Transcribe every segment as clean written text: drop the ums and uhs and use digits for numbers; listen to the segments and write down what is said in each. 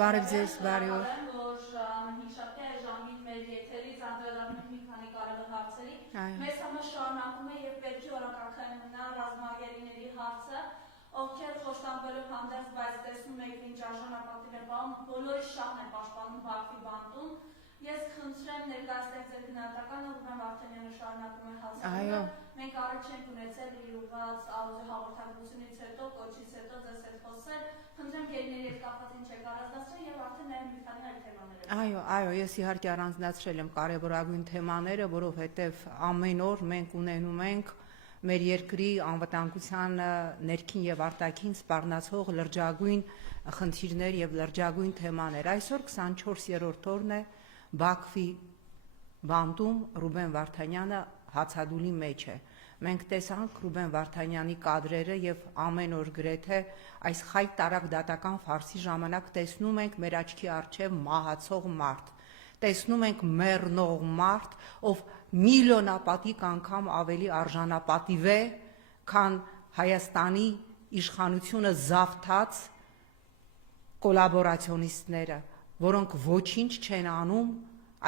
Բարև ձեզ, բարի օր։ Հիշատի է ժամին մեր եթերից անդրադառնում մի քանի կարևոր հարցերի։ Մեզ համար շարունակում է եւ պետք է օրակարգային մնա ռազմագերիների հարցը, ովքեր խոշտանգվելով հանդերձ, բայց տեսնում եք ինչ արժանապատիվ է բաղում, բոլորի շահն են պաշտպանում Բաքվի բանտում։ Ես խնդրեմ ներկայացնեք ձեր գնահատականը, Ռուբեն Վարդանյանը շարունակում է հաստատումը։ Մենք առաջ ենք ունեցել իր ուղղված հաղորդագրությունից հետո, կոչից հետո ձեզ հետ խոսել։ Խնդրեմ գերիների հետ կապված ինչ եք առանձնացրել եւ արդեն նաեւ մի քանի այլ թեմաներ։ Այո, ես իհարկե առանձնացրել եմ կարևորագույն թեմաները, որովհետեւ ամեն օր մենք ունենում ենք մեր երկրի անվտանգության ներքին եւ արտաքին սպառնացող լրջագույն խնդիրներ եւ լրջագույն թեմաներ։ Այսօր 24-րդ օրն է Բաքվի բանտում Ռուբեն Վարդանյանը հացադուլի մեջ է։ Մենք տեսանք Ռուբեն Վարդանյանի կադրերը եւ ամեն օր գրեթե այս խայտ տարակ դատական ֆարսի ժամանակ տեսնում ենք մեր աչքի առջև մահացող մարդ, տեսնում ենք մեռնող մարդ, ով միլիոնապատիկ անգամ ավելի արժանապատիվ է, քան Հայաստանի իշխանությունը զավթած կոլաբորացիոնիստները, որոնք ոչինչ չեն անում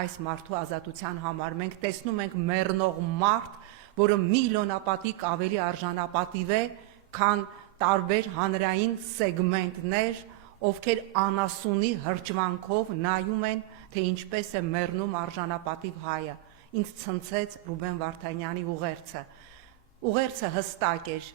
այս մարդու ազատության համար։ Մենք տեսնում ենք մեռնող մարդ, որը միլիոնապատիկ ավելի արժանապատիվ է, քան տարբեր հանրային սեգմենտներ, ովքեր անասունի հրճվանքով նայում են, թե ինչպես է մեռնում արժանապատիվ հայը։ Ինձ ցնցեց Ռուբեն Վարդանյանի ուղերձը։ Ուղերձը հստակ էր։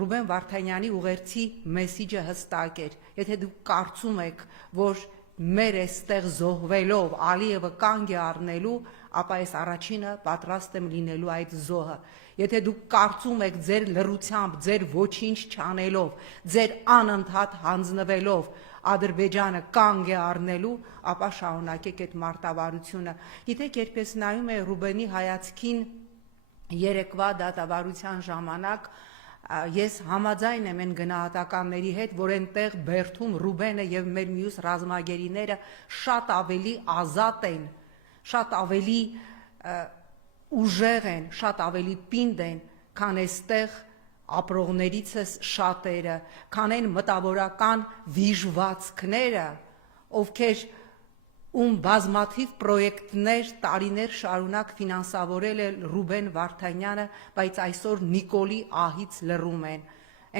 Ռուբեն Վարդանյանի ուղերձի մեսիջը հստակ էր։ Եթե դուք կարծում եք, որ մեր այստեղ զոհվելով Ալիևը կանգ է առնելու, ապա ես առաջինը պատրաստ եմ լինելու այդ զոհը։ Եթե դուք կարծում եք ձեր լռությամբ, ձեր ոչինչ չանելով, ձեր անընդհատ հանձնվելով Ադրբեջանը կանգ է առնելու, ապա շարունակեք այդ մարտավարությունը։ Գիտեք, երբ ես նայում եմ Ռուբենի հայացքին երեկվա դատավարության ժամանակ, ես համաձայն եմ այն գնահատականների հետ, որ այնտեղ Բերթում Ռուբենը եւ մեր մյուս ռազմագերիները շատ ավելի ազատ են, շատ ավելի ուժեղ են, շատ ավելի պինդ են, քան այստեղ ապրողներիցս շատերը, քան այն մտավորական վիժվածքները, ովքեր ում բազմաթիվ պրոյեկտներ տարիներ շարունակ ֆինանսավորել է Ռուբեն Վարդանյանը, բայց այսօր Նիկոլի ահից լռում են։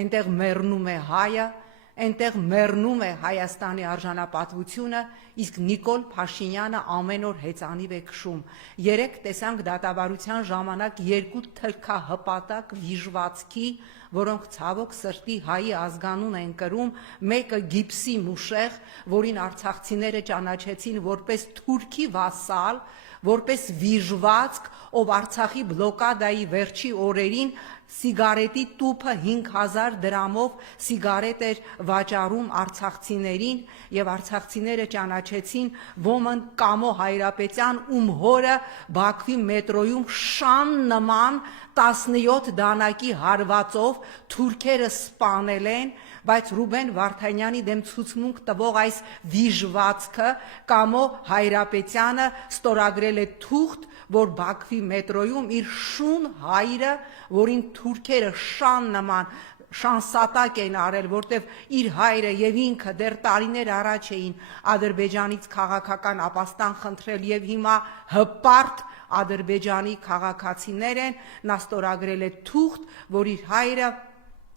Այնտեղ մեռնում է հայը, այնտեղ մեռնում է Հայաստանի արժանապատվությունը, իսկ Նիկոլ Փաշինյանը ամեն օր հեծանիվ է քշում։ Երեք տեսանք դատավարության ժամանակ երկու թլքահպատակ վիժվածքի, որոնք ցավոք սրտի հայի ազգանուն են կրում, մեկը գիպսի մուշեղ, որին արցախցիները ճանաչեցին որպես թուրքի վասալ, որպես վիժվածք, ով Արցախի բլոկադայի վերջի օրերին սիգարետի տուփը 5000 դրամով սիգարետ էր վաճառում արցախցիներին, եւ արցախցիները ճանաչեցին Ոմն Կամո Հայրապետյան, ում հորը Բաքվի մետրոյում շան նման 17 դանակի հարվածով թուրքերը սպանել են, բայց Ռուբեն Վարդանյանի դեմ ցուցմունք տվող այս վիժվածքը Կամո Հայրապետյանը ստորագրել է թուղթ, որ Բաքվի մետրոյում իր շուն հայրը, որին թուրքերը շան նման շանսատակ են արել, որտեվ իր հայրը եւ ինքը դեռ տարիներ առաջ էին Ադրբեջանից քաղաքական ապաստան խնդրել եւ հիմա հպարտ Ադրբեջանի քաղաքացիներ են, նա ստորագրել է թուղթ, որ իր հայրը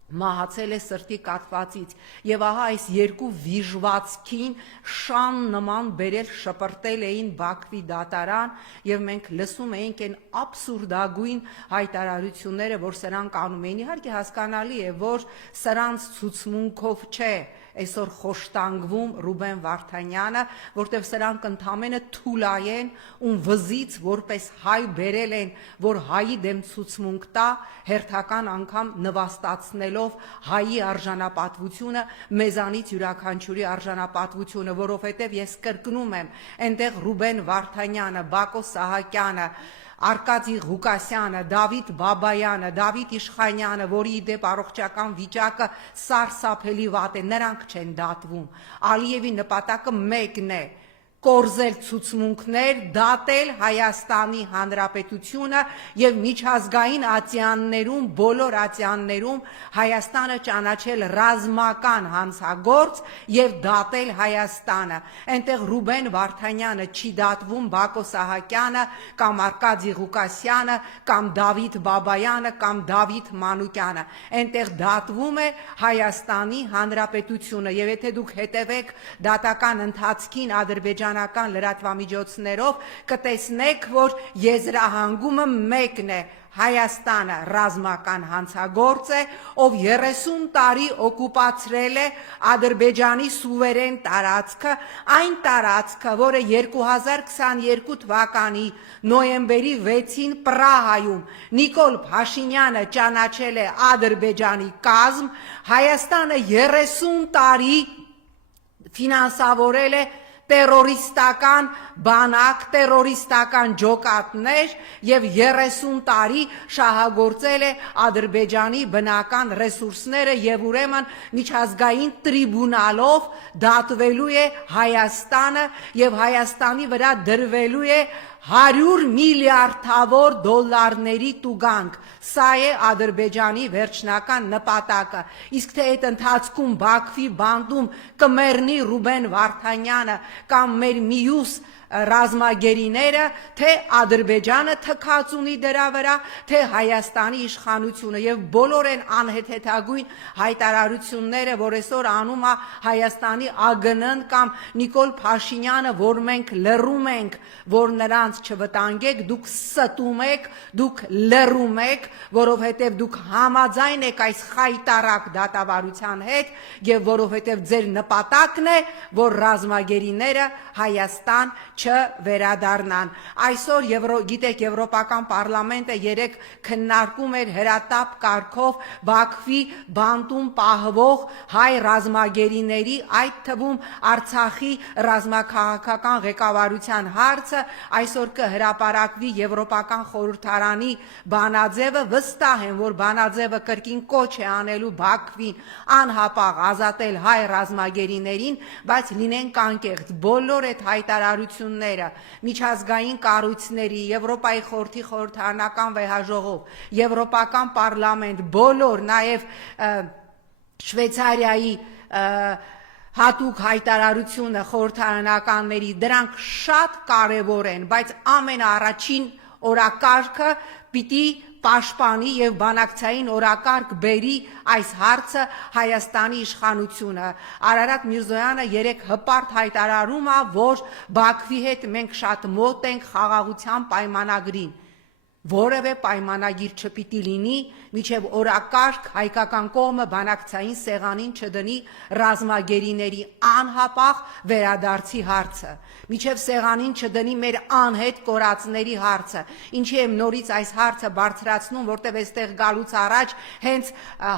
մահացել է սրտի կաթվածից, եւ ահա այս երկու վիժվածքին շան նման բերել շպրտել էին Բաքվի դատարան, եւ մենք լսում էինք այն աբսուրդագույն հայտարարությունները, որ սրանք անում էին։ Իհարկե հասկանալի է, որ սրանց ցուցմունքով չէ այսօր խոշտանգվում Ռուբեն Վարդանյանը, որտեղ սրանք ընդամենը թուլայ են, ում վզից որպես հայ բերել են, որ հայի դեմ ցուցմունք տա, հերթական անգամ նվաստացնելով հայի արժանապատվությունը, մեզանից յուրաքանչյուրի արժանապատվությունը, որովհետև ես կրկնում եմ, այնտեղ Ռուբեն Վարդանյանը, Բակո Սահակյանը, Արկադի Ղուկասյանը, Դավիթ Բաբայանը, Դավիթ Իշխանյանը, որի իդեպ առողջական վիճակը սարսափելի վատ է, նրանք չեն դատվում։ Ալիևի նպատակը մեկն է՝ կորզել ցուցմունքներ, դատել Հայաստանի Հանրապետությունը եւ միջազգային ատյաններում, բոլոր ատյաններում Հայաստանը ճանաչել ռազմական հանցագործ եւ դատել Հայաստանը։ Այնտեղ Ռուբեն Վարդանյանը չի դատվում, Բակո Սահակյանը կամ Արկադի Ղուկասյանը կամ Դավիթ Բաբայանը կամ Դավիթ Մանուկյանը։ Այնտեղ դատվում է Հայաստանի Հանրապետությունը եւ եթե դուք հետևեք դատական ընթացքին ադրբեջանական լրատվամիջոցներով կտեսնեք, որ եզրահանգումը մեկն է. Հայաստանը ռազմական հանցագործ է, ով 30 տարի օկուպացրել է Ադրբեջանի սուվերեն տարածքը, այն տարածքը, որը 2022 թվականի նոյեմբերի 6-ին Պրահայում Նիկոլ Փաշինյանը ճանաչել է Ադրբեջանի կազմ, Հայաստանը 30 տարի ֆինանսավորել է տերորիստական բանակ, տերորիստական ջոկատներ եւ 30 տարի շահագործել է Ադրբեջանի բնական ռեսուրսները եւ ուրեմն միջազգային տրիբունալով դատվելու է Հայաստանը եւ Հայաստանի վրա դրվելու է 100 միլիարդավոր դոլարների տուգանք։ Սա է Ադրբեջանի վերջնական նպատակը։ Իսկ թե այդ ընթացքում Բաքվի բանդում կմեռնի Ռուբեն Վարդանյանը կամ մեր մյուս ռազմագերիները, թե Ադրբեջանը թքած ունի դրա վրա, թե Հայաստանի իշխանությունը եւ բոլոր են անհեթեթագույն հայտարարությունները, որ այսօր անում է Հայաստանի ԱԳՆ-ն կամ Նիկոլ Փաշինյանը, որ մենք լռում ենք, որ նրանց չվտանգեք, դուք ստում եք, դուք լռում եք, որովհետեւ դուք համաձայն եք այս խայտարակ դատավարության հետ եւ որովհետեւ ձեր նպատակն է, որ ռազմագերիները Հայաստան չվերադառնան։ Այսօր գիտեք Եվրոպական պարլամենտը երեք քննարկում էր հրատապ կարգով Բաքվի բանտում պահվող հայ ռազմագերիների, այդ թվում Արցախի ռազմաքաղաքական ղեկավարության հարցը, այսօր կհրապարակվի Եվրոպական խորհրդարանի բանաձևը, վստահ եմ, որ բանաձևը կրկին կոչ է անելու Բաքվին անհապաղ ազատել հայ ռազմագերիներին, բայց լինենք անկեղծ, բոլոր այդ հայտարարությունները միջազգային կառույցների, Եվրոպայի խորհրդի խորհրդարանական վեհաժողով, Եվրոպական պարլամենտ, բոլոր նաև Շվեյցարիայի հատուկ հայտարարությունը խորհրդարանականների, դրանք շատ կարևոր են, բայց ամենաառաջին օրակարգը պիտի պաշտպանի եւ բանակցային օրակարգ բերի այս հարցը Հայաստանի իշխանությունը։ Արարատ Միրզոյանը երեք հպարտ հայտարարում է, որ Բաքվի հետ մենք շատ մոտ ենք խաղաղության պայմանագրին։ Որևէ պայմանագիր չպիտի լինի, միջև օրակարգ հայկական կողմը բանակցային սեղանին չդնի ռազմագերիների անհապաղ վերադարձի հարցը, միջև սեղանին չդնի մեր անհետ կորածների հարցը։ Ինչի եմ նորից այս հարցը բարձրացնում, որտեղ այստեղ գալուց առաջ հենց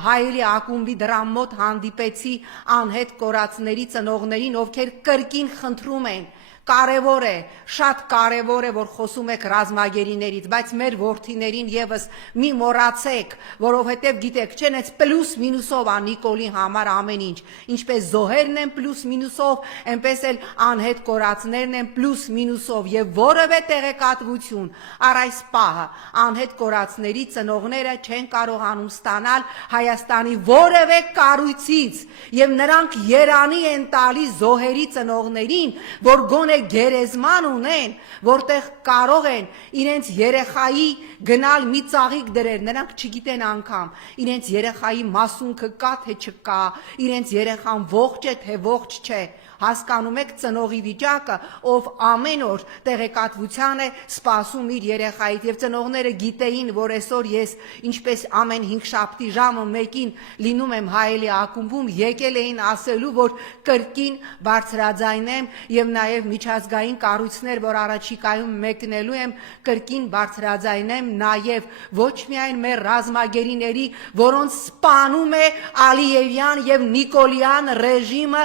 Հայելի ակումբի դրան մոտ հանդիպեցի անհետ կորածների ծնողներին, ովքեր կրկին խնդրում են կարևոր է, շատ կարևոր է, որ խոսում եք ռազմագերիներից, բայց մեր որդիներին եւս մի մոռացեք, որովհետեւ գիտեք, չեն այս պլյուս մինուսով ա Նիկոլի համար ամեն ինչ, ինչպես զոհերն են պլյուս մինուսով, այնպես էլ անհետ կորածներն են պլյուս մինուսով եւ որևէ տեղեկատվություն առ այս պահը անհետ կորածների ծնողները չեն կարողանում ստանալ Հայաստանի որևէ կառույցից եւ նրանք երանի են տալիս զոհերի ծնողներին, որ գոնե գերեզման ունեն, որտեղ կարող են իրենց երեխայի գնալ մի ծաղիկ դրել, նրանք չգիտեն անգամ, իրենց երեխայի մասունքը կա թե չկա, իրենց երեխան ողջ է թե ողջ չէ, հասկանում եք ծնողի վիճակը, ով ամեն օր տեղեկատվության է սպասում իր երեխայից եւ ծնողները գիտեին, որ այսօր ես ինչպես ամեն 5 շաբթի ժամը 1-ին լինում եմ Հայելի ակումբում, եկել էին ասելու, որ կրկին բարձրաձայնեմ եւ նաեւ միջազգային կառույցներ, որ առաջիկայում մեկնելու եմ, կրկին բարձրաձայնեմ նաեւ ոչ միայն մեր ռազմագերիների, որոնց սպանում է Ալիևյան եւ Նիկոլյան ռեժիմը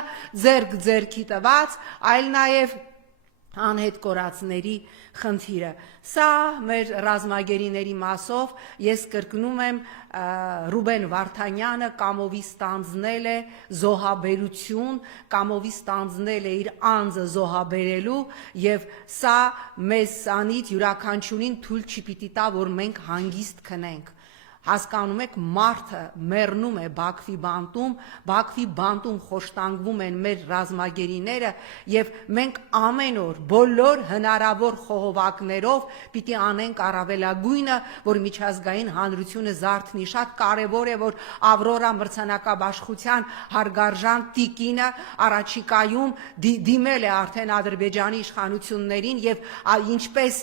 ձերքի տված, այլ նաեւ անհետ կորածների խնդիրը։ Սա մեր ռազմագերիների մասով ես կրկնում եմ Ռուբեն Վարդանյանը կամովի ստանձնել է զոհաբերություն, կամովի ստանձնել է իր անձը զոհաբերելու եւ սա մեզանից յուրաքանչյուրին թույլ չպիտի տա, որ մենք հանգիստ քնենք։ Հասկանում եք, մարդը մեռնում է Բաքվի բանտում խոշտանգվում են մեր ռազմագերիները եւ մենք ամեն օր բոլոր հնարավոր խողովակներով պիտի անենք առավելագույնը, որ միջազգային հանրությունը զարթնի։ Շատ կարեւոր է, որ Ավրորա մրցանակաբաշխության հարգարժան տիկինը առաջիկայում դիմել է արդեն Ադրբեջանի իշխանություններին եւ ինչպես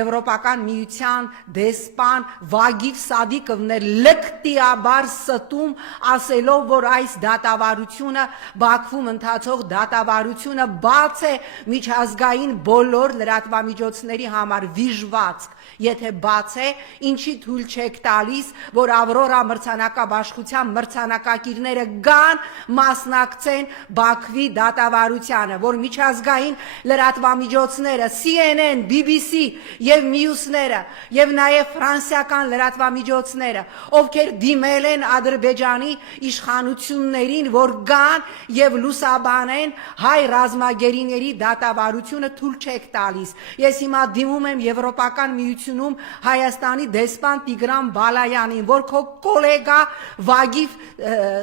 Եվրոպական միության դեսպան Վագիվ Սադիկովն էր լկտիաբար ստում, ասելով, որ այս դատավարությունը Բաքվում ընթացող դատավարությունը բաց է միջազգային բոլոր լրատվամիջոցների համար վիժվածք, եթե բաց է, ինչի թույլ չեք տալիս, որ Ավրորա մրցանակաբաշխության մրցանակակիրները գան մասնակցեն Բաքվի դատավարությանը, որ միջազգային լրատվամիջոցները CNN, BBC եւ մյուսները եւ նաեւ ֆրանսիական լրատվամիջոցները, ովքեր դիմել են Ադրբեջանի իշխանություններին, որ գան եւ լուսաբանեն հայ ռազմագերիների դատավարությունը, թույլ չեք տալիս։ Ես հիմա դիմում եմ Եվրոպական միությունում Հայաստանի դեսպան Տիգրան Բալայանին, որ քո կոլեգա Վագիվ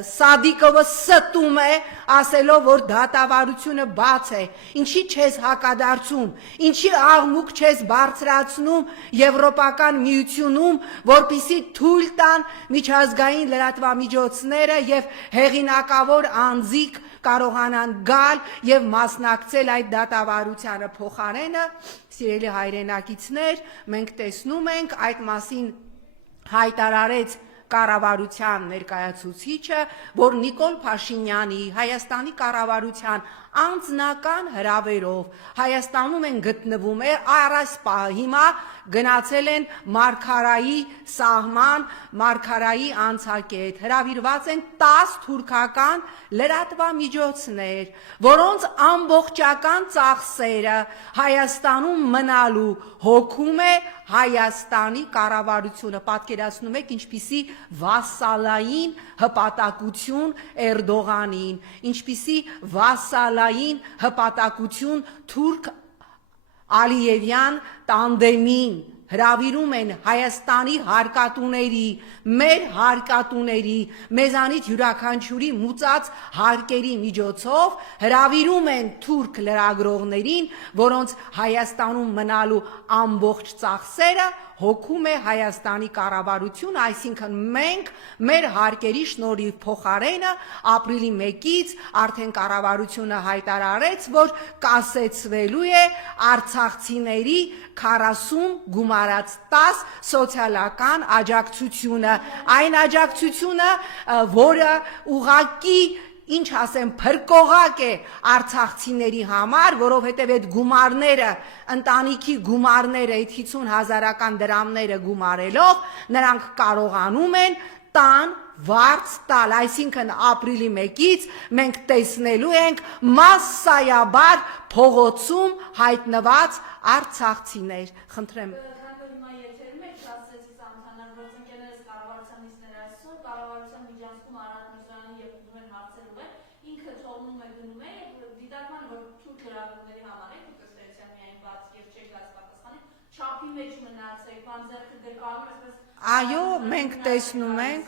Սադիկովը ստում է, ասելով, որ դատավարությունը բաց է։ Ինչի չես հակադարձում, ինչի աղմուկ չես բարձրացնում Եվրոպական միությունում, որպեսզի թույլ տան միջազգային լրատվամիջոցները եւ հեղինակավոր անձիկ կարողանան գալ եւ մասնակցել այդ դատավարությանը։ Փոխարենը, սիրելի հայրենակիցներ, մենք տեսնում ենք այդ մասին հայտարարեց կառավարության ներկայացուցիչը, որ Նիկոլ Փաշինյանի Հայաստանի կառավարության անձնական հրավերով Հայաստանում են գտնվում է հիմա գնացել են Մարգարայի սահման, Մարգարայի անցակետ, հրավիրված են 10 թուրքական լրատվամիջոցներ, որոնց ամբողջական ծախսերը Հայաստանում մնալու հոգում է Հայաստանի կառավարությունը։ Պատկերացնում եք ինչպիսի վասալային հպատակություն Էրդողանին, ինչպիսի վասալային հպատակություն թուրք Ալիևյան տանդեմին հրավիրում են Հայաստանի հարկատուների, մեր հարկատուների, մեզանից յուրաքանչյուրի մուծած հարկերի միջոցով հրավիրում են թուրք լրագրողներին, որոնց Հայաստանում մնալու ամբողջ ծախսերը հոգում է Հայաստանի կառավարությունը, այսինքն մենք մեր հարկերի շնորհիվ փոխարենը ապրիլի 1-ից արդեն կառավարությունը հայտարարեց, որ կասեցվելու է արցախցիների 40 գումարած 10 սոցիալական աջակցությունը, այն աջակցությունը, որը ուղղակի ինչ ասեմ, փրկողակ է արցախցիների համար, որովհետև այդ գումարները, ընտանիքի գումարները, այդ 50,000-ական դրամները գումարելով, նրանք կարողանում են տան վարձ տալ, այսինքն ապրիլի 1-ից մենք տեսնելու ենք մասսայաբար փողոցում հայտնված արցախցիներ։ Խնդրեմ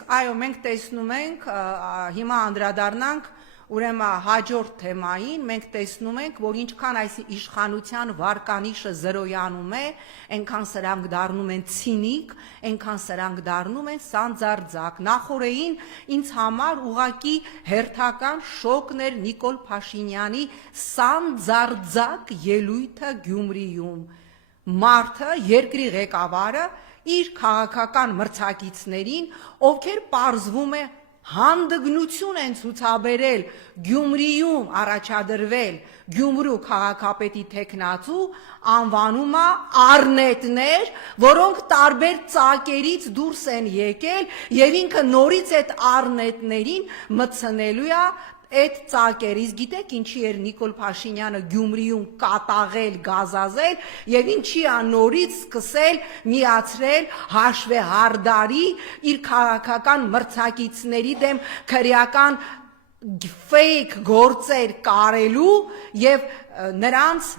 Այո, մենք տեսնում ենք, հիմա անդրադառնանք ուրեմն հաջորդ թեմային, մենք տեսնում ենք, որ ինչքան այս իշխանության վարկանիշը զրոյանում է, այնքան սրանք դառնում են ցինիկ, այնքան սրանք դառնում են սանձարձակ։ Նախորդին ինձ համար ուղղակի հերթական շոկն էր Նիկոլ Փաշինյանի սանձարձակ ելույթը Գյումրիում։ Մարդը, երկրի ղեկավարը իր քաղաքական մրցակիցներին, ովքեր պարզվում է հանդգնություն են ցուցաբերել Գյումրիում առաջադրվել Գյումրու քաղաքապետի տեխնացու, անվանում է առնետներ, որոնք տարբեր ծակերից դուրս են եկել եւ ինքը նորից այդ առնետներին մտցնելու է այդ ծակերից գիտեք ինչի էր Նիկոլ Փաշինյանը Գյումրիում կատաղել, գազազել եւ ինչի է նորից սկսել միացրել հաշվեհարդարի իր քաղաքական մրցակիցների դեմ քրեական ֆեյք գործեր կարելու եւ նրանց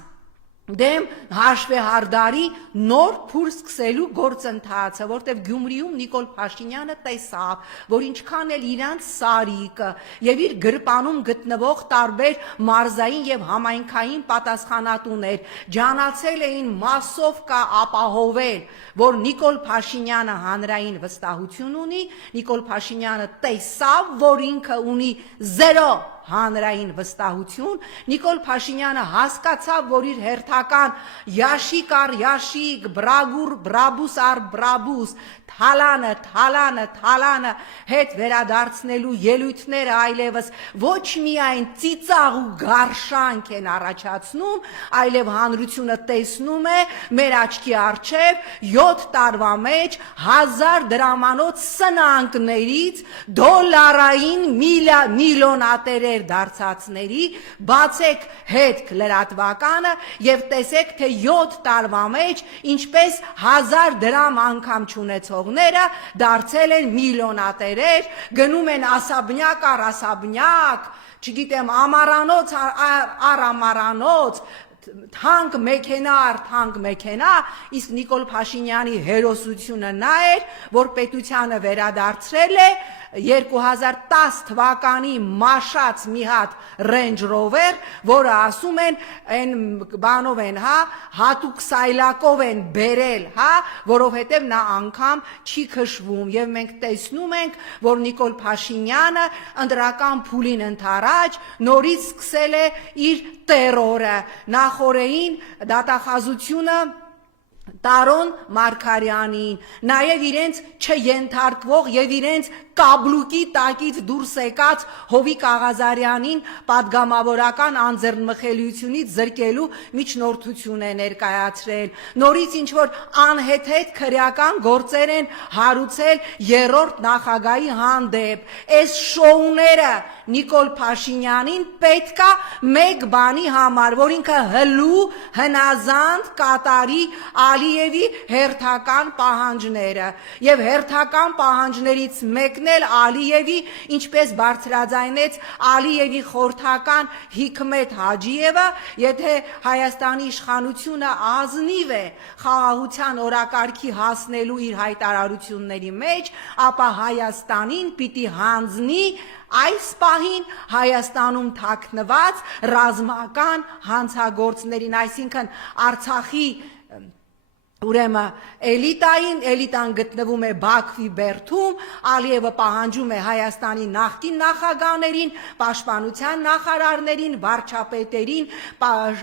դեմ հաշվեհարդարի նոր փուլ սկսելու գործընթացը, որտեղ Գյումրիում Նիկոլ Փաշինյանը տեսավ, որ ինչքան էլ իրանց սարիկը եւ իր գրպանում գտնվող տարբեր մարզային եւ համայնքային պատասխանատուներ ջանացել էին մասովկա ապահովել, որ Նիկոլ Փաշինյանը հանրային վստահություն ունի, Նիկոլ Փաշինյանը տեսավ, որ ինքը ունի 0 հանրային վստահություն, Նիկոլ Փաշինյանը հասկացավ, որ իր հերթական յաշիկ առ յաշիկ, բրագուր բրաբուս առ բրաբուս, թալանը հետ վերադարձնելու ելույթները այլևս ոչ միայն ծիծաղ ու գարշանք են առաջացնում, այլև հանրությունը տեսնում է մեր աչքի առջև 7 տարվա մեջ 1000 դրամանոց սնանկներից դոլարային միլիոնատերեր դարձածների բացեք հետք լրատվականը եւ տեսեք թե 7 տարվա մեջ ինչպես 1000 դրամ անգամ չունեցողները դարձել են միլիոնատերեր, գնում են ասաբնյակ առ ասաբնյակ, չգիտեմ ամարանոց առ ամարանոց, թանկ մեքենա առ թանկ մեքենա, իսկ Նիկոլ Փաշինյանի հերոսությունը նա էր, որ պետությանը վերադարձրել է 2010 թվականի մաշած մի հատ Range Rover, որը ասում են այն բանով են, հատուկ սայլակով են բերել, որովհետև նա անգամ չի քշվում եւ մենք տեսնում ենք, որ Նիկոլ Փաշինյանը ընդրական փուլին ընթരാճ նորից սկսել է իր տերորը, նախորդին դատախազությունը Տարոն Մարգարյանին, նաև իրենց չենթարկվող եւ իրենց կաբլուկի տակից դուրս եկած Հովիկ Աղազարյանին պատգամավորական անձեռնմխելիությունից զրկելու միջնորդություն է ներկայացրել։ Նորից ինչ որ անհեթեթ քրեական գործեր են հարուցել երրորդ նախագահի հանդեպ։ Այս շոուները Նիկոլ Փաշինյանին պետքա մեկ բանի համար, որ ինքը հլու, հնազանդ կատարի Ալիևի հերթական պահանջները եւ հերթական պահանջներից մեկն էլ Ալիևի, ինչպես բարձրաձայնեց Ալիևի խորհրդական Հիկմետ Հաջիևը, եթե Հայաստանի իշխանությունը ազնիվ է խաղաղության օրակարգի հասնելու իր հայտարարությունների մեջ, ապա Հայաստանին պիտի հանձնի այս պահին Հայաստանում թաքնված ռազմական հանցագործներին, այսինքն Արցախի ուրեմն էլիտան գտնվում է Բաքվի բերդում, Ալիևը պահանջում է Հայաստանի նախկին նախագահներին, պաշտպանության նախարարներին, վարչապետերին,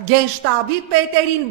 գենշտաբի պետերին,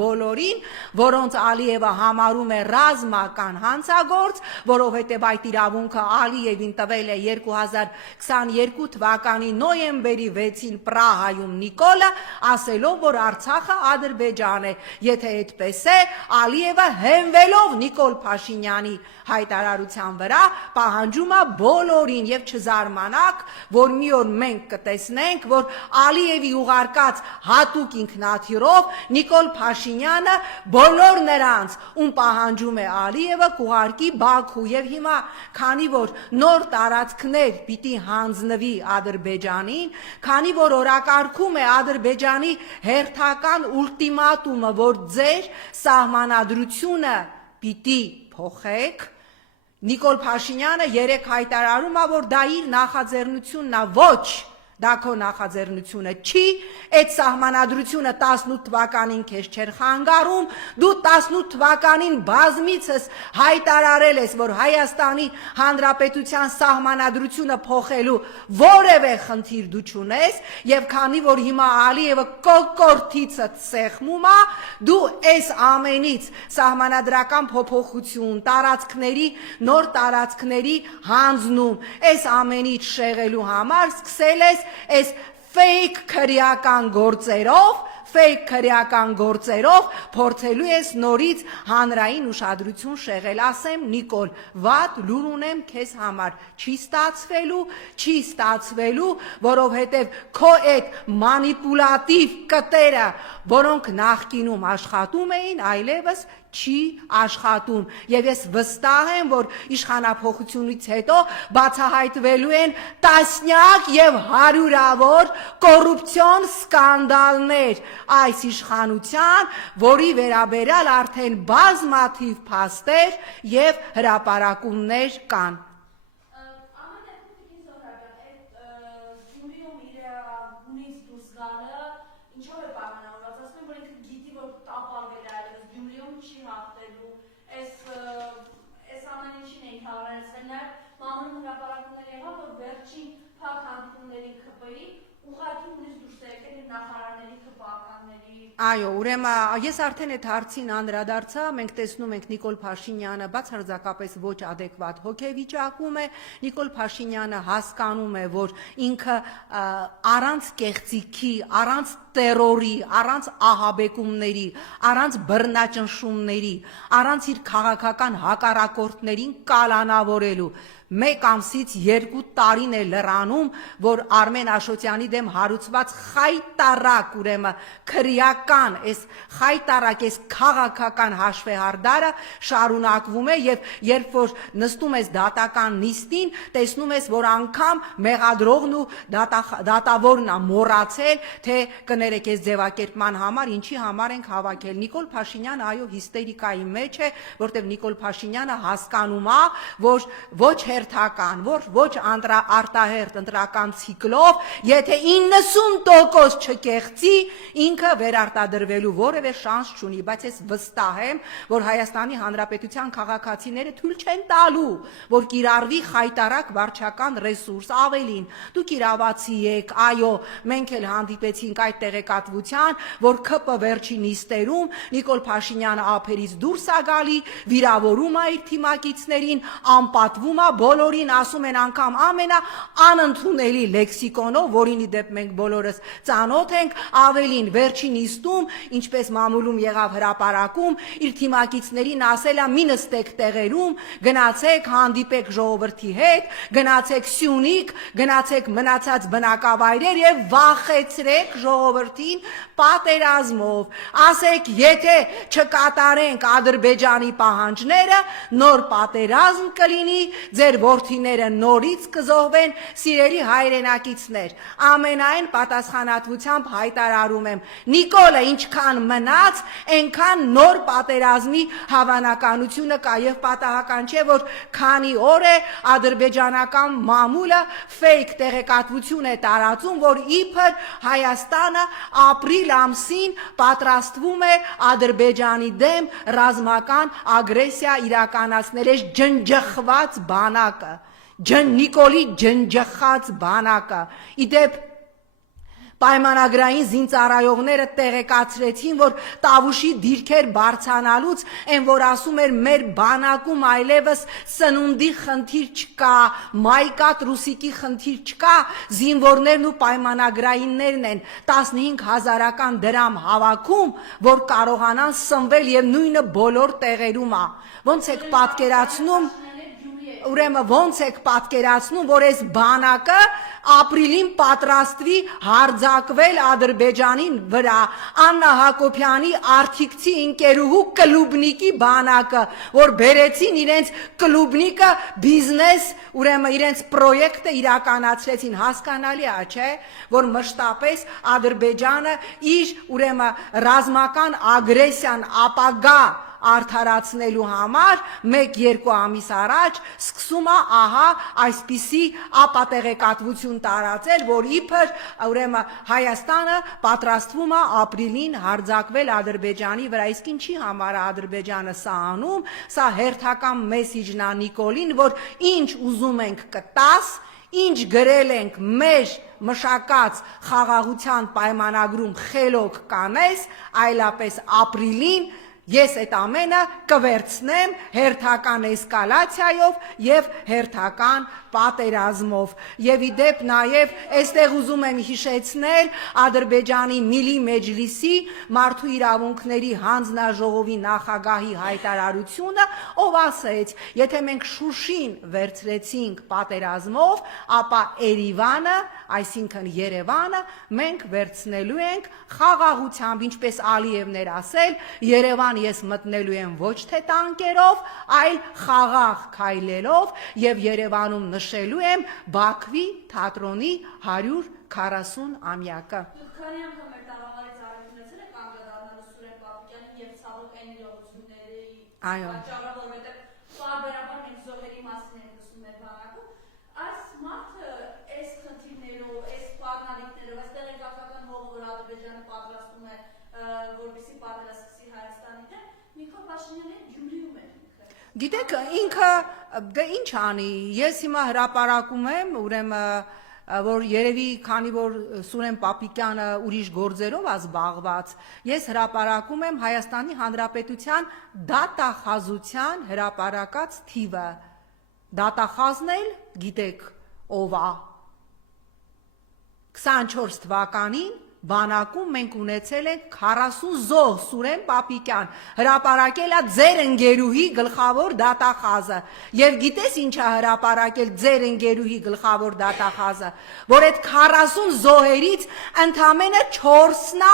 բոլորին, որոնց Ալիևը համարում է ռազմական հանցագործ, որովհետև այդ իրավունքը Ալիևին տվել է 2022 թվականի նոյեմբերի 6-ին Պրահայում Նիկոլը, ասելով, որ Արցախը Ադրբեջան է, եթե այդպես է Ալիևը հենվելով Նիկոլ Փաշինյանի հայտարարության վրա պահանջում է բոլորին եւ չզարմանաք, որ մի օր մենք կտեսնենք, որ Ալիևի ուղարկած հատուկ ինքնաթիռով Նիկոլ Փաշինյանը բոլոր նրանց, ում պահանջում է Ալիևը, կուղարկի Բաքու եւ հիմա, քանի որ նոր տարածքներ պիտի հանձնվի Ադրբեջանին, քանի որ օրակարգում է Ադրբեջանի հերթական ուլտիմատումը, որ ձեր սահմանադրությունը պիտի փոխեք, Նիկոլ Փաշինյանը երեք հայտարարում է, որ դա իր նախաձեռնությունն է, ոչ, դա քո նախաձեռնությունը չի, այդ սահմանադրությունը 18 թվականին քեզ չէր խանգարում, դու 18 թվականին բազմիցս հայտարարել ես, որ Հայաստանի Հանրապետության սահմանադրությունը փոխելու որևէ խնդիր դու չունես, եւ քանի որ հիմա Ալիևը կոկորտիցը սեղմում է, դու այս ամենից սահմանադրական փոփոխություն, նոր տարածքների հանձնում, այս ամենից շեղելու համար սկսել ես այս ֆեյք քրեական գործերով, ֆեյք քրեական գործերով փորձելու ես նորից հանրային ուշադրություն շեղել, ասեմ Նիկոլ, վատ լուր ունեմ քեզ համար, չի ստացվելու, որովհետև քո այդ մանիպուլատիվ կտերը, որոնք նախկինում աշխատում էին, այլևս չի աշխատում եւ ես վստահ եմ որ իշխանափոխությունից հետո բացահայտվելու են տասնյակ եւ հարյուրավոր կոռուպցիոն սկանդալներ այս իշխանության որի վերաբերյալ արդեն բազմաթիվ փաստեր եւ հրապարակումներ կան Այո, ուրեմն ես արդեն այդ հարցին անդրադարձա, մենք տեսնում ենք Նիկոլ Փաշինյանը բացարձակապես ոչ adekvat հոգեվիճակում է, Նիկոլ Փաշինյանը հասկանում է, որ ինքը առանց կեղծիքի, առանց տերորի, առանց ահաբեկումների, առանց բռնաճնշումների, առանց իր քաղաքական հակառակորդներին կալանավորելու մեկ ամսից 2 տարին է լրանում, որ Արմեն Աշոտյանի դեմ հարուցված խայտարակ ուրեմն քրեական, այս խայտարակ, այս քաղաքական հաշվեհարդարը շարունակվում է եւ երբ որ նստում ես դատական նիստին, տեսնում ես, որ անգամ մեղադրողն ու դատավորն է մոռացել, թե կներեք այս ձևակերպման համար ինչի համար ենք հավաքել։ Նիկոլ Փաշինյանը այո հիստերիկայի մեջ է, որտեղ Նիկոլ Փաշինյանը հասկանում է, որ ոչ հերթական, ոչ արտահերթ ընտրական ցիկլով, եթե 90% չկեղծի, ինքը վերարտադրվելու որևէ շանս չունի, բայց ես վստահ եմ, որ Հայաստանի Հանրապետության քաղաքացիները թույլ չեն տալու, որ կիրառվի խայտարակ վարչական ռեսուրս, ավելին, դուք իրավացի եք, այո, մենք էլ հանդիպեցինք այդ տեղեկատվության, որ ԿՊ վերջին նիստերում Նիկոլ Փաշինյանը ափերից դուրս է գալի, վիրավորում է իր թիմակիցներին, անպատվում է բոլորին ասում են անգամ անընդունելի լեքսիկոնով, որին իդեպ մենք բոլորս ծանոթ ենք, ավելին վերջին նիստում, ինչպես մամուլում եղավ հրապարակում, իր թիմակիցներին ասել է մի նստեք տեղերում, գնացեք հանդիպեք ժողովրդի հետ, գնացեք Սյունիք, գնացեք մնացած բնակավայրեր եւ վախեցրեք ժողովրդին պատերազմով, ասեք եթե չկատարենք Ադրբեջանի պահանջները, նոր պատերազմ կլինի, ձեր որդիները նորից կզոհվեն, սիրելի հայրենակիցներ, ամենայն պատասխանատվությամբ հայտարարում եմ, Նիկոլը ինչքան մնաց, այնքան նոր պատերազմի հավանականությունը կա եւ պատահական չէ, որ քանի օր է ադրբեջանական մամուլը ֆեյք տեղեկատվություն է տարածում, որ իբր Հայաստանը ապրիլ ամսին պատրաստվում է Ադրբեջանի դեմ ռազմական ագրեսիա իրականացնել, այս ջնջխված բանակը, Նիկոլի ջնջխած բանակը, իդեպ պայմանագրային զինծառայողները տեղեկացրեցին, որ Տավուշի դիրքեր բարձանալուց, այն որ ասում էր մեր բանակում այլևս սնունդի խնդիր չկա, մայկատ ռուսիկի խնդիր չկա, զինվորներն ու պայմանագրայիններն են 15,000-ական դրամ հավաքում, որ կարողանան սնվել եւ նույնը բոլոր տեղերում է։ Ոնց եք պատկերացնում Ուրեմն ոնց եք պատկերացնում, որ այս բանակը ապրիլին պատրաստվի հարձակվել Ադրբեջանին վրա, Աննա Հակոբյանի արտիքցի ընկերուհու Կլուբնիկի բանակը, որ բերեցին իրենց Կլուբնիկը բիզնես, ուրեմն իրենց պրոյեկտը իրականացրեցին, հասկանալի է, չէ, որ մշտապես Ադրբեջանը իր ուրեմն ռազմական ագրեսիան ապագա արդարացնելու համար 1-2 ամիս առաջ սկսում է ահա այսպիսի ապատեղեկատվություն տարածել, որ իբր ուրեմն Հայաստանը պատրաստվում է ապրիլին հարձակվել Ադրբեջանի վրա, իսկ ինչի համար է Ադրբեջանը սա անում, սա հերթական մեսիջն է Նիկոլին, որ ինչ ուզում ենք կտաս, ինչ գրել ենք մեր մշակած խաղաղության պայմանագրում խելոք կանես, այլապես ապրիլին ես այդ ամենը կվերցնեմ հերթական էսկալացիայով եւ հերթական պատերազմով եւ իդեպ նաեւ այստեղ ուզում եմ հիշեցնել Ադրբեջանի Միլի Մեջլիսի մարդու իրավունքների հանձնաժողովի նախագահի հայտարարությունը, ով ասեց, եթե մենք Շուշին վերցրեցինք պատերազմով, ապա Երևանը, այսինքն Երևանը, մենք վերցնելու ենք խաղաղությամբ, ինչպես Ալիևն էր ասել, Երևան ես մտնելու եմ ոչ թե տանկերով, այլ խաղաղ քայլելով եւ Երևանում նշելու եմ Բաքվի թատրոնի 140-ամյակը։ Քանի անգամ մեր տաղավարից արեցնեցել եք անդրադառնալու Սուրեն Պապիկյանին եւ ցավոք այն իրողությունների պատճառով, որովհետեւ պարբերաբար մենք զոհերի մասին ենք լսում մեր բանակում, այս մարդը այս խնդիրներով, այս սպառնալիքներով, այս տեղեկատվական հողը, որ Ադրբեջանը պատրաստում է, որպեսզի պատերազմի Հայաստանի դեմ, Նիկոլ Փաշինյանին Գյումրիում է ինքը։ Գիտեք, ինքը դե ինչ անի, ես հիմա հրապարակում եմ, ուրեմն որ երևի քանի որ Սուրեն Պապիկյանը ուրիշ գործերով է զբաղված, ես հրապարակում եմ Հայաստանի Հանրապետության դատախազության հրապարակած թիվը։ Դատախազն էլ գիտեք ով է։ 24 թվականին բանակում մենք ունեցել ենք 40 զոհ Սուրեն Պապիկյան, հրապարակել է ձեր ընկերուհի գլխավոր դատախազը, եւ գիտես ինչ է հրապարակել ձեր ընկերուհի գլխավոր դատախազը, որ այդ 40 զոհերից ընդամենը 4-ն է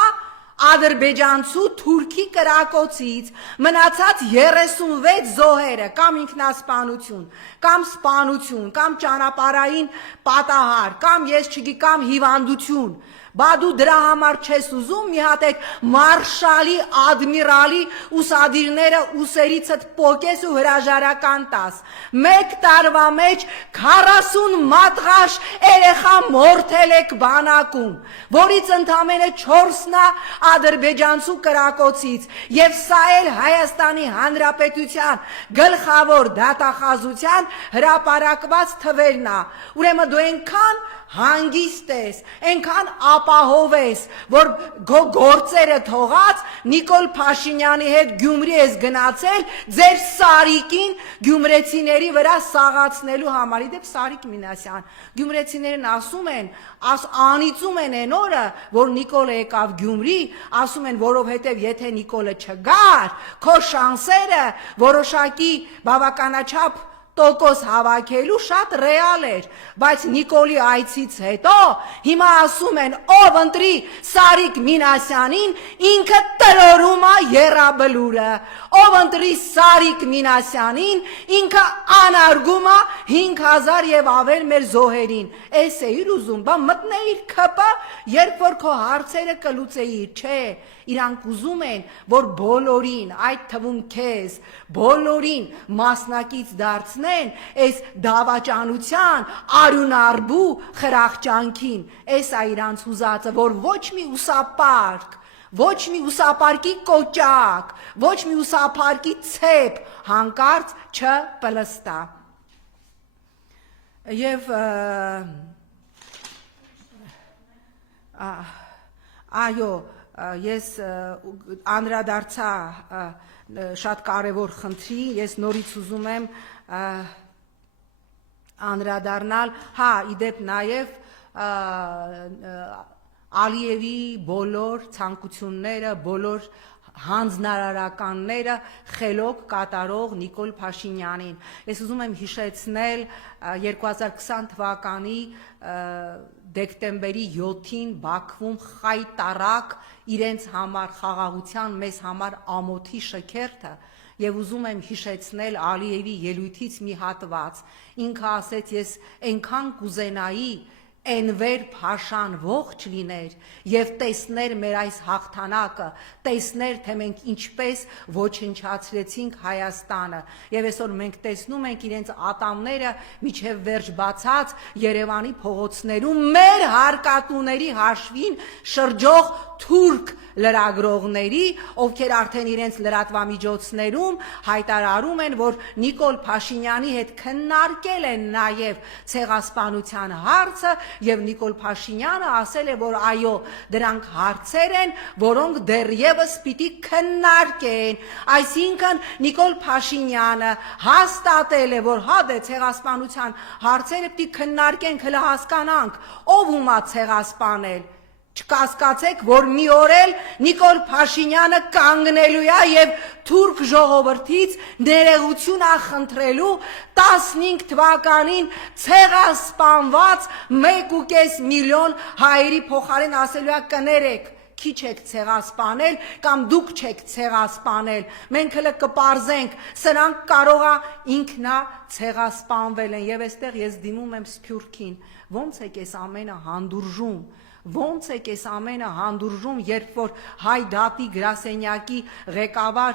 ադրբեջանցու թուրքի կրակոցից, մնացած 36 զոհերը կամ ինքնասպանություն, կամ սպանություն, կամ ճանապարհային պատահար, կամ ես չգիտեմ հիվանդություն, բա դու դրա համար չես ուզում մի հատ այդ մարշալի, ադմիրալի ուսադիրները ուսերիցդ պոկես ու հրաժարական տաս, մեկ տարվա մեջ 40 մատղաշ երեխա մորթել եք բանակում, որից ընդամենը 4-ն է ադրբեջանցու կրակոցից, եւ սա էլ Հայաստանի Հանրապետության գլխավոր դատախազության հրապարակված թվերն է, ուրեմն դու այնքան հանգիստ ես, այնքան ապահով ես, որ գործերը թողած Նիկոլ Փաշինյանի հետ Գյումրի ես գնացել ձեր Սարիկին գյումրեցիների վրա սաղացնելու համար։ Իդեպ Սարիկ Մինասյան, գյումրեցիներն ասում են, անիծում են այն օրը, որ Նիկոլը եկավ Գյումրի, ասում են, որովհետև եթե Նիկոլը չգար, քո շանսերը որոշակի բավականաչափ տոկոս հավաքելու շատ ռեալ էր, բայց Նիկոլի այցից հետո հիմա ասում են, ով ընտրի Սարիկ Մինասյանին, ինքը տրորում է եռաբլուրը, ով ընտրի Սարիկ Մինասյանին, ինքը անարգում է 5000 եւ ավել մեր զոհերին, էս էիր ուզում, բա մտնեիր ՔՊ, երբ որ քո հարցերը կլուծեիր, չէ, իրանք ուզում են, որ բոլորին, այդ թվում քեզ, բոլորին մասնակից դարձնեն այս դավաճանության, արյունարբու խրախճանքին, այս է իրանց ուզածը, որ ոչ մի ուսապարկ, ոչ մի ուսապարկի կոճակ, ոչ մի ուսապարկի ցեպ հանկարծ չպլստա։ Եվ այո, ես անդրադարձա շատ կարևոր խնդրի, ես նորից ուզում եմ անդրադառնալ, հա, իդեպ նաև Ալիևի բոլոր ցանկությունները, բոլոր հանձնարարականները խելոք կատարող Նիկոլ Փաշինյանին։ Ես ուզում եմ հիշեցնել 2020 թվականի դեկտեմբերի 7-ին Բաքվում խայտարակ իրենց համար խաղաղության մեզ համար ամոթի շքերթը եւ ուզում եմ հիշեցնել Ալիևի ելույթից մի հատված։ Ինքը ասեց, ես այնքան կուզենայի Էնվեր Փաշան ողջ լիներ եւ տեսներ մեր այս հաղթանակը, տեսներ, թե մենք ինչպես ոչնչացրեցինք Հայաստանը եւ այսօր մենք տեսնում ենք իրենց ատամները միջև վերջ բացած Երևանի փողոցներում մեր հարկատուների հաշվին շրջող թուրք լրագրողների, ովքեր արդեն իրենց լրատվամիջոցներում հայտարարում են, որ Նիկոլ Փաշինյանի հետ քննարկել են նաև ցեղասպանության հարցը եւ Նիկոլ Փաշինյանը ասել է, որ այո, դրանք հարցեր են, որոնք դեռևս պիտի քննարկեն։ Այսինքն Նիկոլ Փաշինյանը հաստատել է, որ հա ցեղասպանության հարցերը պիտի քննարկենք, հլը հասկանանք, ով ումա ցեղասպանել։ Չկասկածեք, որ մի օր էլ Նիկոլ Փաշինյանը կանգնելու է եւ թուրք ժողովրդից ներողություն ախնդրելու 15 թվականին ցեղասպանված 1.5 միլիոն հայերի փոխարեն ասելու է կներեք, քիչ եք ցեղասպանել կամ դուք չեք ցեղասպանել, մենք հələ կպարզենք, սրանք կարող է ինքնա ցեղասպանվել են եւ այստեղ ես դիմում եմ Սփյուռքին, ոնց է այս ամենը հանդուրժում Ոնց է այս ամենը հանդուրժում, երբ որ հայ դատի գրասենյակի ղեկավար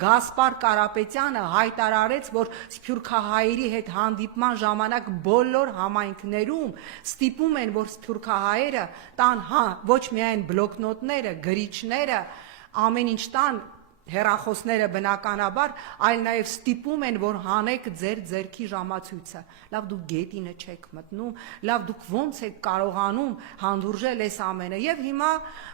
Գասպար Կարապետյանը հայտարարեց, որ սփյուռքահայերի հետ հանդիպման ժամանակ բոլոր համայնքներում ստիպում են, որ սփյուռքահայերը տան ոչ միայն բլոկնոտները, գրիչները, ամեն ինչ տան հեռախոսները բնականաբար, այլ նաև ստիպում են, որ հանեք ձեր ձեռքի ժամացույցը։ Լավ դուք գետինը չեք մտնում, լավ դուք ոնց եք կարողանում հանդուրժել այս ամենը։ Եվ հիմա,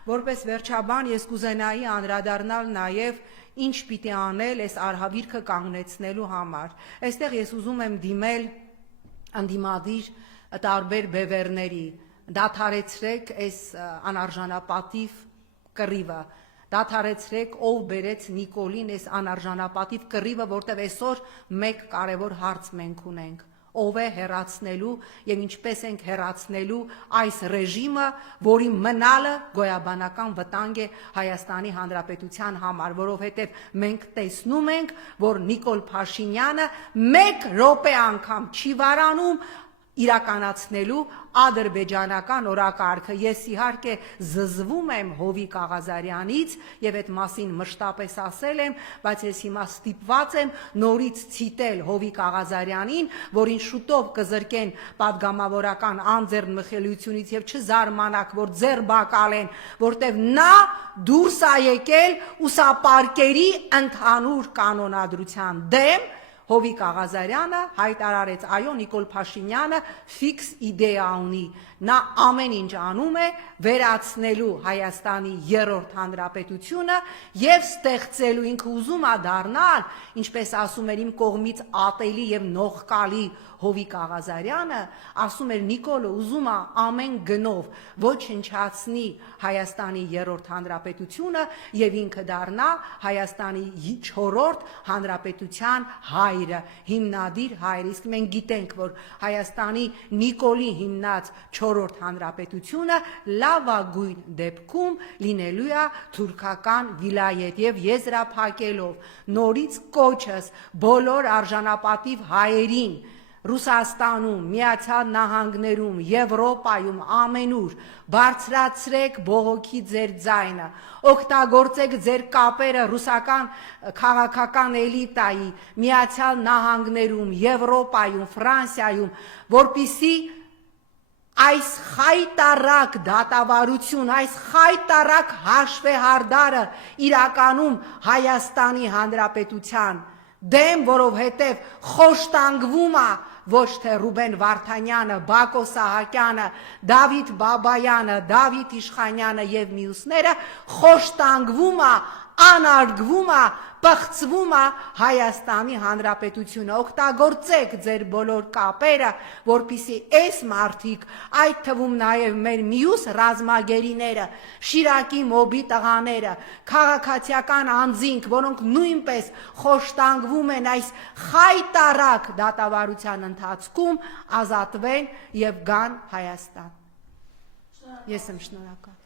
որպես վերջաբան, ես կուզենայի անդրադառնալ նաև ինչ պիտի անել այս արհավիրքը կանգնեցնելու համար։ Այստեղ ես ուզում եմ դիմել անդիմադիր տարբեր բևեռների, դադարեցրեք այս անարժանապատիվ կռիվը, դադարեցրեք ով բերեց Նիկոլին այս անարժանապատիվ կռիվը, որտեղ այսօր մեկ կարևոր հարց մենք ունենք, ով է հեռացնելու եւ ինչպես ենք հեռացնելու այս ռեժիմը, որի մնալը գոյաբանական վտանգ է Հայաստանի Հանրապետության համար, որովհետեւ մենք տեսնում ենք, որ Նիկոլ Փաշինյանը մեկ րոպե անգամ չի վարանում իրականացնելու ադրբեջանական օրակարգը։ Ես իհարկե զզվում եմ Հովիկ Աղազարյանից եւ այդ մասին մշտապես ասել եմ, բայց ես հիմա ստիպված եմ նորից ցիտել Հովիկ Աղազարյանին, որին շուտով կզրկեն падգամավորական անձեռնմխելիությունից եւ չզարմանաք, որ ձերբակալեն, որտեւ նա դուրս է եկել ուսապարկերի ընդհանուր կանոնադրության դեմ։ Հովիկ Աղազարյանը հայտարարեց, այո, Նիկոլ Փաշինյանը ֆիքս իդեա ունի, նա ամեն ինչ անում է վերացնելու Հայաստանի երրորդ հանրապետությունը եւ ստեղծելու, ինքը ուզում է դառնալ, ինչպես ասում էր իմ կողմից ատելի եւ նողկալի Հովիկ Աղազարյանը, ասում էր Նիկոլը ուզում է ամեն գնով ոչնչացնի Հայաստանի երրորդ հանրապետությունը եւ ինքը դառնա Հայաստանի 4-րդ հանրապետության հայրը, հիմնադիր հայրը։ Իսկ մենք գիտենք, որ Հայաստանի Նիկոլի հիմնած 4-րդ հանրապետությունը լավագույն դեպքում լինելու է թուրքական վիլայետ եւ եզրափակելով նորից կոչս բոլոր արժանապատիվ հայերին Ռուսաստանում, Միացյալ Նահանգներում, Եվրոպայում, ամենուր բարձրացրեք բողոքի ձեր ձայնը, օգտագործեք ձեր կապերը ռուսական քաղաքական էլիտայի, Միացյալ Նահանգներում, Եվրոպայում, Ֆրանսիայում, որպեսզի այս խայտարակ դատավարություն, այս խայտարակ հաշվեհարդարը իրականում Հայաստանի Հանրապետության դեմ, որովհետև խոշտանգվում է ոչ թե Ռուբեն Վարդանյանը, Բակո Սահակյանը, Դավիթ Բաբայանը, Դավիթ Իշխանյանը եւ մյուսները, խոշտանգվում է, անարգվում է, պղծվում է Հայաստանի Հանրապետությունը։ Օգտագործեք ձեր բոլոր կապերը, որպեսզի այս մարդիկ, այդ թվում նաև մեր մյուս ռազմագերիները, Շիրակի մոբի տղաները, քաղաքացիական անձինք, որոնք նույնպես խոշտանգվում են այս խայտարակ դատավարության ընթացքում, ազատվեն եւ գան Հայաստան։ Ես եմ շնորհակալ։